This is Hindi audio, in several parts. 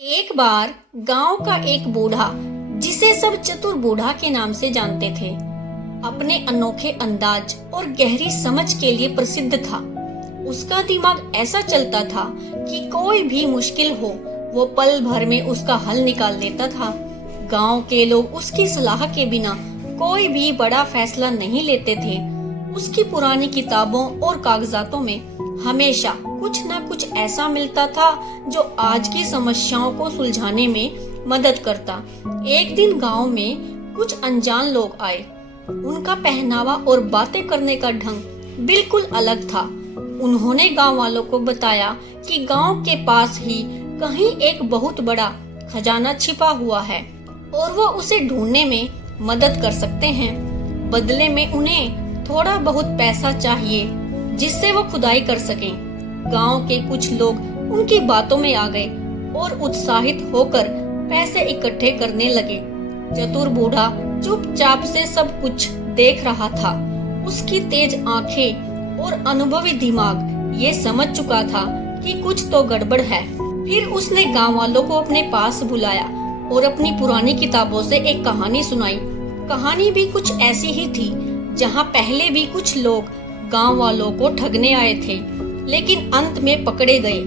एक बार गांव का एक बूढ़ा, जिसे सब चतुर बूढ़ा के नाम से जानते थे, अपने अनोखे अंदाज और गहरी समझ के लिए प्रसिद्ध था। उसका दिमाग ऐसा चलता था कि कोई भी मुश्किल हो, वो पल भर में उसका हल निकाल देता था। गांव के लोग उसकी सलाह के बिना कोई भी बड़ा फैसला नहीं लेते थे। उसकी पुरानी किताबों और कागजातों में हमेशा कुछ न कुछ ऐसा मिलता था जो आज की समस्याओं को सुलझाने में मदद करता। एक दिन गांव में कुछ अनजान लोग आए। उनका पहनावा और बातें करने का ढंग बिल्कुल अलग था। उन्होंने गांव वालों को बताया कि गांव के पास ही कहीं एक बहुत बड़ा खजाना छिपा हुआ है और वो उसे ढूंढने में मदद कर सकते हैं। बदले में उन्हें थोड़ा बहुत पैसा चाहिए जिससे वो खुदाई कर सकें। गांव के कुछ लोग उनकी बातों में आ गए और उत्साहित होकर पैसे इकट्ठे करने लगे। चतुर बूढ़ा चुपचाप से सब कुछ देख रहा था। उसकी तेज आंखें और अनुभवी दिमाग ये समझ चुका था कि कुछ तो गड़बड़ है। फिर उसने गांव वालों को अपने पास बुलाया और अपनी पुरानी किताबों से एक कहानी सुनाई। कहानी भी कुछ ऐसी ही थी, जहां पहले भी कुछ लोग गांव वालों को ठगने आए थे, लेकिन अंत में पकड़े गए।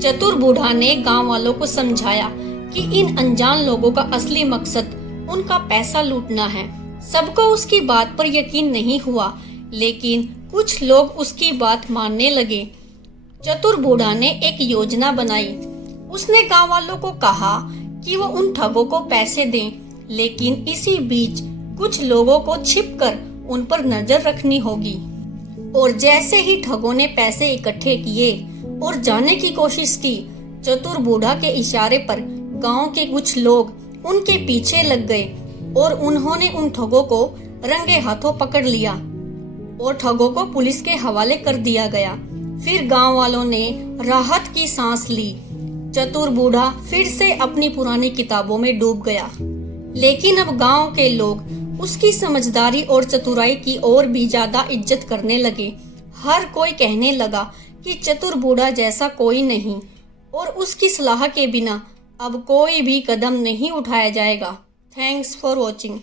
चतुर बूढ़ा ने गांव वालों को समझाया कि इन अनजान लोगों का असली मकसद उनका पैसा लूटना है। सबको उसकी बात पर यकीन नहीं हुआ, लेकिन कुछ लोग उसकी बात मानने लगे। चतुर बूढ़ा ने एक योजना बनाई। उसने गांव वालों को कहा कि वो उन ठगों को पैसे दें, लेकिन इसी बीच कुछ लोगों को छिपकर उन पर नजर रखनी होगी। और जैसे ही ठगों ने पैसे इकट्ठे किए और जाने की कोशिश की, चतुर बूढ़ा के इशारे पर गांव के कुछ लोग उनके पीछे लग गए और उन्होंने उन ठगों को रंगे हाथों पकड़ लिया और ठगों को पुलिस के हवाले कर दिया गया। फिर गांव वालों ने राहत की सांस ली। चतुर बूढ़ा फिर से अपनी पुरानी किताबों में डूब गया, लेकिन अब गांव के लोग उसकी समझदारी और चतुराई की और भी ज्यादा इज्जत करने लगे। हर कोई कहने लगा कि चतुर बूढ़ा जैसा कोई नहीं और उसकी सलाह के बिना अब कोई भी कदम नहीं उठाया जाएगा। Thanks for watching.